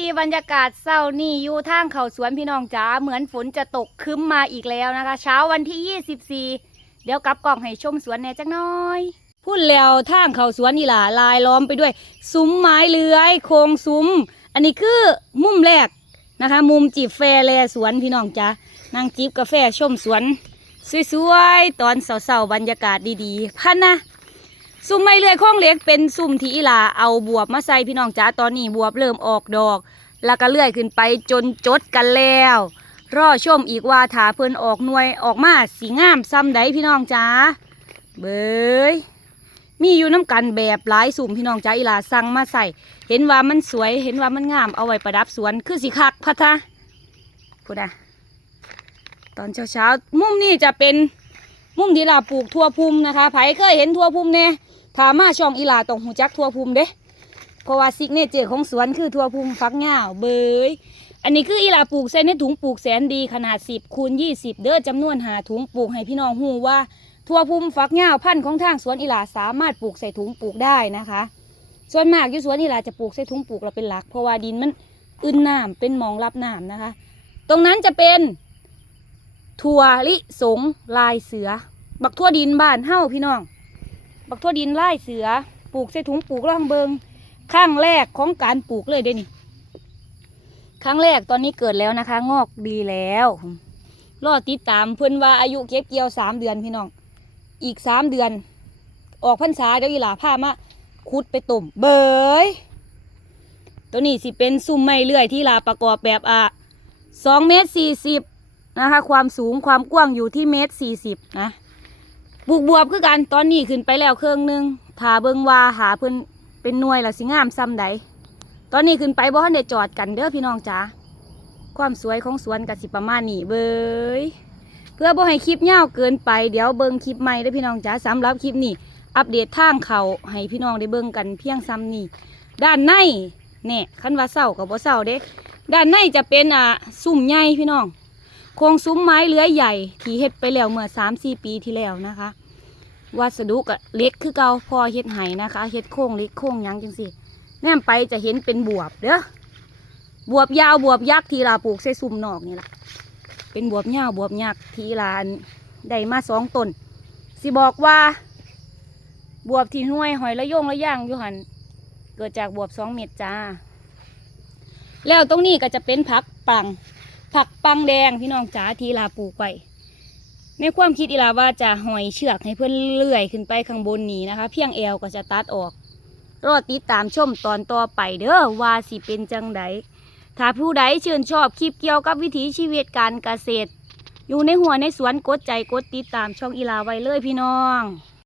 ดีบรรยากาศเศร้านี่อยู่ทางเขาสวนพี่น้องจ๋าเหมือนฝนจะตกคึ้มมาอีกแล้วนะคะ เช้าวันที่ 24 เดี๋ยวกลับกล่องให้ชมสวนแหน่จักหน้อยพูดแล้วทางเขาสวนนี่ล่ะลายล้อมไปด้วย ซุ้มไม้เลื้อยโครงซุ้ม อันนี้คือมุมแรกนะคะ มุมจีบแฟแลสวนพี่น้องจ๋านั่งจิบกาแฟชมสวน สวยๆตอนเสาร์ๆบรรยากาศดีๆพันนะ ซุ่มไม้เลื่อยข้องเล็กเป็นซุ่มที่อีลาเอาบวบมาใส่พี่น้องจ๋าตอนนี้บวบเริ่มออกดอก แล้วก็เลื่อยขึ้นไปจนจดกันแล้ว รอชมอีกว่าถาเพิ่นออกหน่วยออกมาสีงามซ้ำใดพี่น้องจ๋าเบยมีอยู่น้ำกันแบบหลายสุ่มพี่น้องจ๋าอีลาสั่งมาใส่ เห็นว่ามันสวยเห็นว่ามันงามเอาไว้ประดับสวนคือสีคักพัทะพูดนะตอนเช้าๆมุมนี้จะเป็น มุมที่เราปลูกทั่วภูมินะคะไผเคยเห็นทั่วภูมิเนี่ยถามาช่องอีหลาต้องหูจักทั่วภูมิเด้เพราะว่าซิกเนเจอร์ของสวนคือทั่วภูมิฟักเหง้าเบยอันนี้คืออีหลาปลูกใส่ในถุงปลูกแสนดีขนาด 10คูณ20 เด้อจำนวนหาถุงปลูกให้พี่น้องหูว่าทั่วภูมิฟักเหง้าพันธุ์ของทางสวนอีหลาสามารถปลูกใส่ถุงปลูกได้นะคะ ส่วนมากอยู่สวนอีหลาจะปลูกใส่ถุงปลูกเราเป็นหลัก เพราะว่าดินมันอึนน้ำเป็นมองรับน้ำนะคะ ตรงนั้นจะเป็น ถั่วลิสงลายเสือ บักทั่วดินบ้านเฮ้าพี่น้อง บักทั่วดินลายเสือ ปลูกใส่ถุงปลูกร่างเบิงข้างแรกของการปลูกเลยเด้นี่ครั้งแรกตอนนี้เกิดแล้วนะคะ งอกดีแล้วรอติดตามเพื่อนว่าอายุเก็บเกี่ยวสามเดือนพี่น้อง อีกสามเดือน ออกพรรษาเดี๋ยวอีหลาพามาคุดไปต้มเบยตัวนี้สิเป็นซุ้มไม้เลื่อยที่ลาประกอบแบบอะสองเมตรสี่สิบ นะคะ ความสูงความกว้างอยู่ที่เมตรสี่สิบนะปลูกบวบคือกันตอนนี้ขึ้นไปแล้วเครื่องหนึงผ่าเบิงวาหาเพิ่อนเป็นหน่วยละสิงามซ้ำใดตอนนี้ขึ้นไปบ่ทันได้จอดกันเด้อพี่น้องจ๋าความสวยของสวนกสิประมาณนี้เบยเพื่อบ่ให้คลิปยาเกินไปเดี๋ยวเบิงคลิปใหม่เด้อพี่น้องจ๋าสำหรับคลิปนี้อัปเดตทางเขาให้พี่น้องได้เบิ่งกันเพียงซ้ำนี้ด้านในเนี่ยคันว่าเศร้ากับบ่เศร้าเด้ด้านในจะเป็นอะสุ่มใหญ่พี่น้อง โครงซุ้มไม้เลื้อยใหญ่ ที่เฮ็ดไปแล้วเมื่อสามสี่ปีที่แล้วนะคะ วัสดุก็เล็กคือเก่าพอเฮ็ดไห้นะคะเฮ็ดโค้งเล็กโค้งยังจังสิแนมไปจะเห็นเป็นบวบเด้อบวบยาวบวบยักษ์ทีลาปลูกใส่ซุ้มนอกนี่แหละเป็นบวบยาวบวบยักษ์ทีลานได้มาสองต้นสิบอกว่า บวบที่หน่วยหอยละโยงละย่างอยู่หันเกิดจากบวบสองเม็ดจ้า แล้วตรงนี้ก็จะเป็นผักปัง ผักปังแดงพี่น้องจ๋าที่ลาปลูกไปในความคิดอีลาว่าจะหอยเชือกให้เพื่อนเลื่อยขึ้นไปข้างบนนี้นะคะ เพียงแอวก็จะตัดออก รอติดตามชมตอนต่อไปเด้อว่าสิเป็นจังใดถ้าผู้ใดชื่นชอบคลิปเกี่ยวกับวิถีชีวิตการเกษตร อยู่ในหัวในสวนกดใจกดติดตามช่องอีลาไว้เลยพี่น้อง